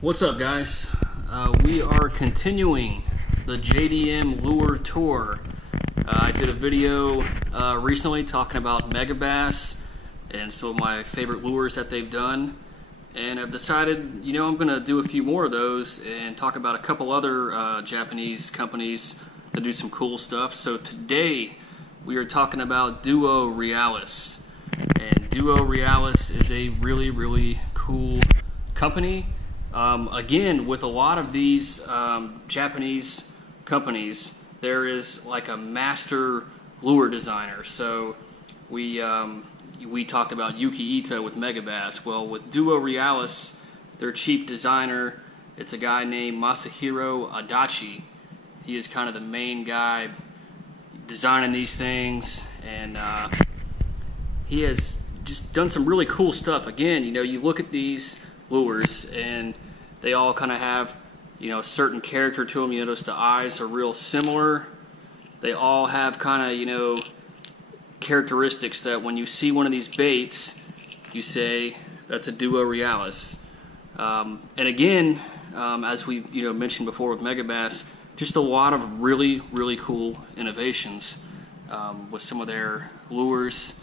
What's up, guys? We are continuing the JDM lure tour. I did a video recently talking about megabass and some of my favorite lures that they've done, and I've decided, I'm going to do a few more of those and talk about a couple other Japanese companies that do some cool stuff. So today we are talking about Duo Realis, and Duo Realis is a really cool company. Again, with a lot of these Japanese companies, there is like a master lure designer. So we talked about Yuki Ito with Megabass. Well, with Duo Realis, their chief designer, it's a guy named Masahiro Adachi. He is kind of the main guy designing these things, and he has just done some really cool stuff. Again, you look at these lures and they all kind of have a certain character to them. You notice the eyes are real similar. They all have kind of characteristics that when you see one of these baits, you say that's a Duo Realis. And again, as we mentioned before with Megabass, just a lot of really cool innovations with some of their lures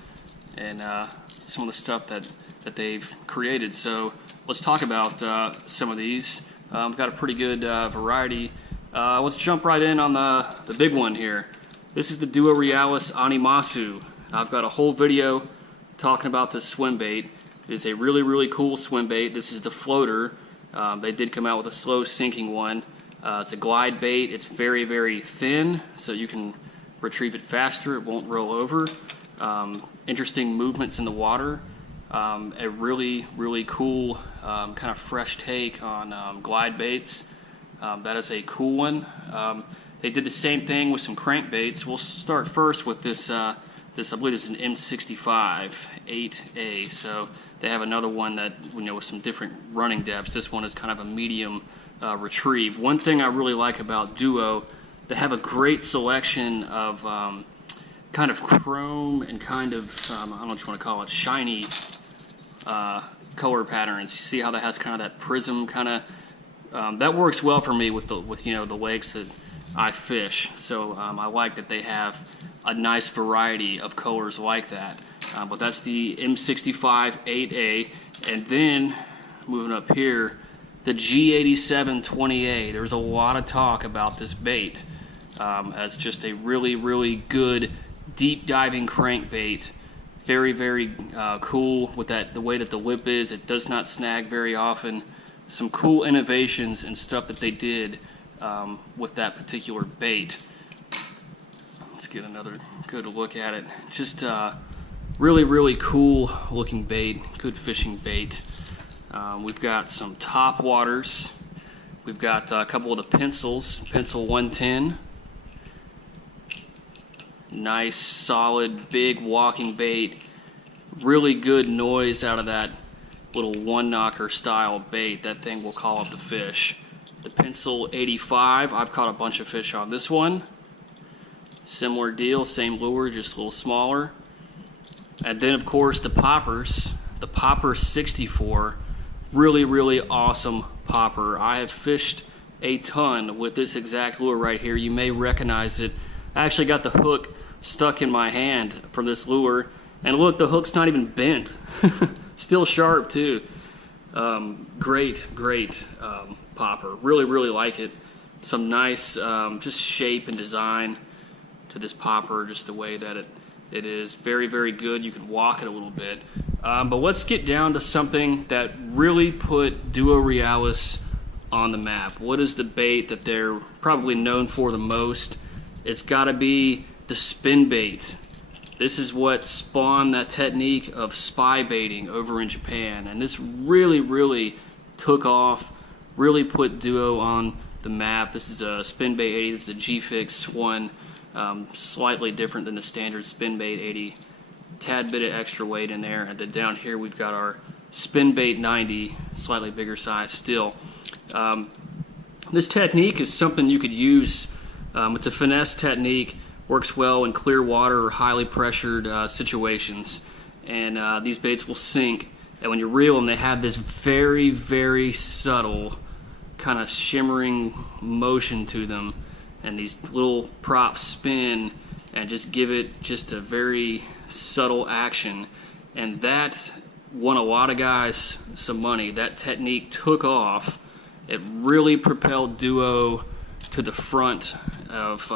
and some of the stuff that they've created. So let's talk about some of these. We've got a pretty good variety. Let's jump right in on the big one here. This is the Duo Realis Animasu. I've got a whole video talking about this swim bait. It is a really cool swim bait. This is the floater. They did come out with a slow sinking one. It's a glide bait. It's very thin, so you can retrieve it faster. It won't roll over. Interesting movements in the water. A really cool kind of fresh take on glide baits. That is a cool one. They did the same thing with some crankbaits. We'll start first with this. This, I believe, is an M65 8A. So they have another one that with some different running depths. This one is kind of a medium retrieve. One thing I really like about Duo, they have a great selection of kind of chrome and kind of I don't know what you want to call it, shiny color patterns. You see how that has kind of that prism kind of that works well for me with the lakes that I fish. So I like that they have a nice variety of colors like that. But that's the M65 8A, and then moving up here, the G87 20A. There's a lot of talk about this bait as just a really good deep diving crankbait. Very cool with the way that the lip is. It does not snag very often. Some cool innovations and stuff that they did with that particular bait. Let's get another good look at it. Just really cool looking bait. Good fishing bait. We've got some Topwaters. We've got a couple of the pencils. Pencil 110. Nice, solid, big walking bait. Really good noise out of that little one knocker style bait. That thing will call up the fish. The Pencil 85, I've caught a bunch of fish on this one. Similar deal, same lure, just a little smaller. And then of course the poppers. The Popper 64, really awesome popper. I have fished a ton with this exact lure right here. You may recognize it. I actually got the hook stuck in my hand from this lure, and look, the hook's not even bent. Still sharp too. Great popper. Really like it. Some nice just shape and design to this popper, just the way that it is. Very good. You can walk it a little bit. But let's get down to something that really put Duo Realis on the map. What is the bait that they're probably known for the most? It's got to be the spin bait. This is what spawned that technique of spy baiting over in Japan, and this really took off, really put Duo on the map. This is a spin bait 80. This is a G-Fix one, slightly different than the standard spin bait 80. Tad bit of extra weight in there, and then down here we've got our spin bait 90, slightly bigger size still. This technique is something you could use. It's a finesse technique. Works well in clear water or highly pressured situations, and these baits will sink, and when you reel them, they have this very subtle kind of shimmering motion to them, and these little props spin and just give it just a very subtle action, and that won a lot of guys some money. That technique took off. It really propelled Duo to the front of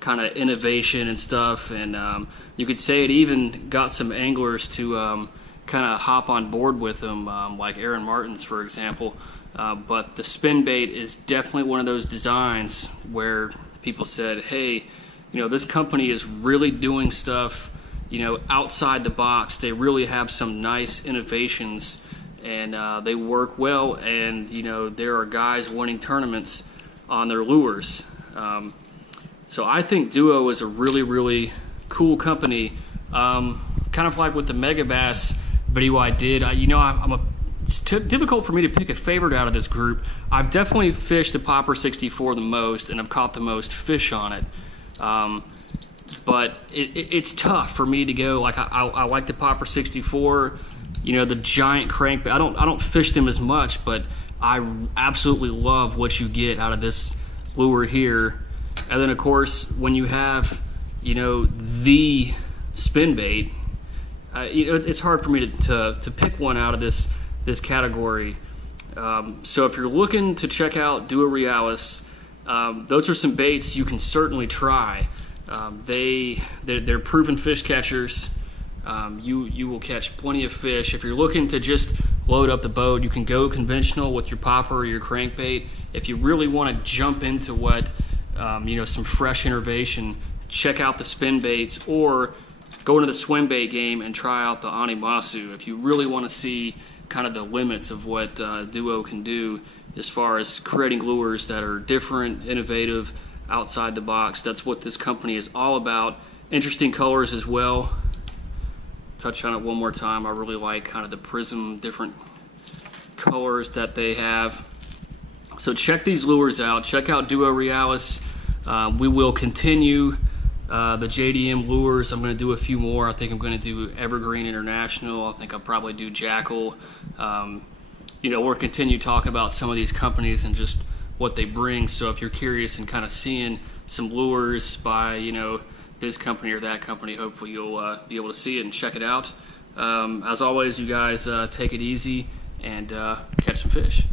kind of innovation and stuff, and you could say it even got some anglers to kind of hop on board with them, like Aaron Martins, for example. But the spin bait is definitely one of those designs where people said, hey, you know, this company is really doing stuff, you know, outside the box. They really have some nice innovations, and they work well, and, you know, there are guys winning tournaments on their lures. So I think Duo is a really, really cool company. Kind of like with the Megabass video I did, it's difficult for me to pick a favorite out of this group. I've definitely fished the Popper 64 the most, and I've caught the most fish on it. But it's tough for me to go, like, I like the Popper 64, you know, the giant crankbait. I don't fish them as much, but I absolutely love what you get out of this lure here. And then, of course, when you have, you know, the spin bait, you know, it's hard for me to pick one out of this category. So if you're looking to check out Duo Realis, those are some baits you can certainly try. They're proven fish catchers. You will catch plenty of fish. If you're looking to just load up the boat, you can go conventional with your popper or your crankbait. If you really want to jump into what, you know, some fresh innovation, check out the spin baits, or go into the swim bait game and try out the Animasu if you really want to see kind of the limits of what Duo can do as far as creating lures that are different, innovative, outside the box. That's what this company is all about. Interesting colors as well. Touch on it one more time. I really like kind of the prism, different colors that they have. So check these lures out. Check out Duo Realis. We will continue the JDM lures. I'm going to do a few more. I think I'm going to do Evergreen International. I think I'll probably do Jackal. You know, we'll continue talking about some of these companies and just what they bring. So if you're curious and kind of seeing some lures by, you know, this company or that company, hopefully you'll be able to see it and check it out. As always, you guys take it easy and catch some fish.